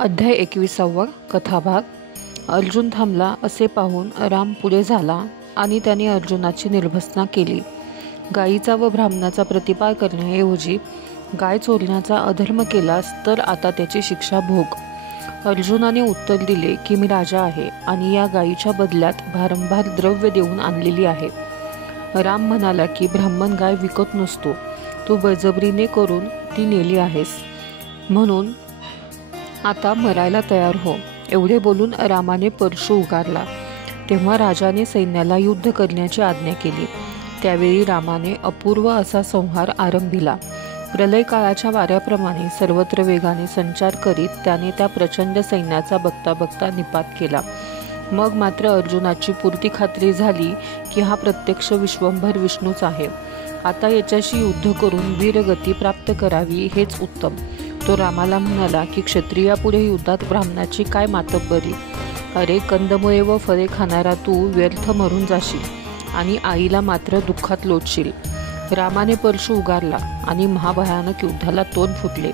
अध्याय 21 कथाभाग। अर्जुन थांबला असे पाहून राम पुढे झाला आणि त्याने अर्जुनाची निर्भसना केली। गायीचा व ब्राह्मणाचा प्रतिपाळ करण्याऐवजी गाय चोरण्याचा अधर्म केलास तर आता त्याची शिक्षा भोग। अर्जुनाने उत्तर दिले की मी राजा आहे आणि या गायीच्या बदल्यात भारंभार द्रव्य देऊन आणलेली आहे। राम म्हणाला की ब्राह्मण गाय विकत नसतो, तू बळजबरीने करून ती नेली आहेस, म्हणून आता मरायला तयार हो। एवढे बोलून रामाने परशु उगारला। तेव्हा राजाने सैन्याला युद्ध करण्याची आज्ञा केली। त्यावेळी रामाने अपूर्व असा संहार आरंभिला। प्रलय काळाच्या वाऱ्याप्रमाणे सर्वत्र वेगाने संचार करीत त्याने त्या प्रचंड सैन्याचा बघता बघता निपात केला। मग मात्र अर्जुनाची पुरती खात्री झाली की हा प्रत्यक्ष विश्वंभर विष्णूच आहे। आता याच्याशी युद्ध करून वीरगती प्राप्त करावी हेच उत्तम। तो रामाला म्हणाला की क्षत्रियापुढे युद्धात ब्राह्मणाची काय मातब्बरी। अरे कंदमुळे व फळे खाणारा तू व्यर्थ मरून जाशील आणि आईला मात्र दुःखात लोटशील। रामाने परशु उगारला आणि महाभयानक युद्धाला तोंड फुटले।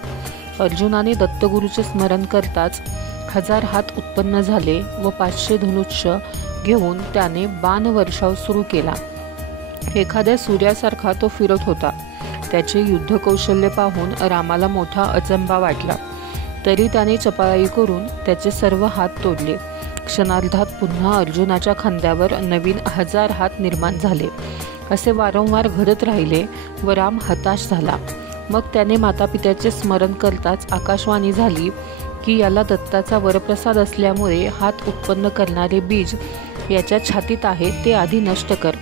अर्जुनाने दत्तगुरूचे स्मरण करताच 1000 हात उत्पन्न झाले व 500 धनुष्य घेऊन त्याने बाण वर्षाव सुरू केला। एखाद्या सूर्यासारखा तो फिरत होता। त्याचे युद्ध कौशल्य पाहून रामाला मोठा अचंबा वाटला, तरी त्याने चपळाई करून त्याचे सर्व हात तोडले। क्षणार्धात पुन्हा अर्जुनाच्या खांद्यावर नवीन 1000 हात निर्माण झाले। असे वारंवार घडत राहिले व राम हताश झाला। मग त्याने मातापित्याचे स्मरण करताच आकाशवाणी झाली की याला दत्ताचा वरप्रसाद असल्यामुळे हात उत्पन्न करणारे बीज याच्या छातीत आहे ते आधी नष्ट कर।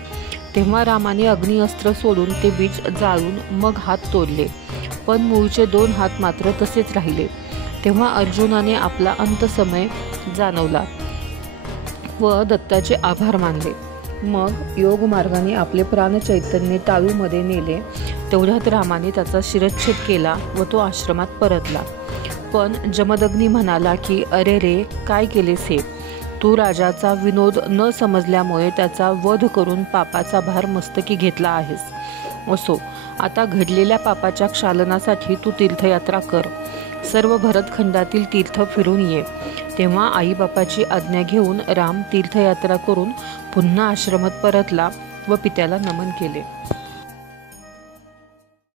तेव्हा रामाने अग्निअस्त्र सोडून ते बीज जाळून मग हात तोडले, पण मूळचे 2 हात मात्र तसेच राहिले। तेव्हा अर्जुनाने आपला अंतसमय जाणवला व दत्ताचे आभार मानले। मग योग मार्गाने आपले प्राण चैतन्य टाळूमध्ये नेले। तेवढ्यात रामाने त्याचा शिरच्छेद केला व तो आश्रमात परतला। पण जमदग्नी म्हणाला की अरे रे, काय केलेस हे? तू राजाचा विनोद न समजल्यामुळे त्याचा वध करून पापाचा भार मस्तकी घेतला आहेस। असो, आता घडलेल्या पापाच्या क्षालनासाठी तू तीर्थयात्रा कर। सर्व भरतखंडातील तीर्थ फिरून ये। तेव्हा आईबापाची आज्ञा घेऊन राम तीर्थयात्रा करून पुन्हा आश्रमात परतला व पित्याला नमन केले।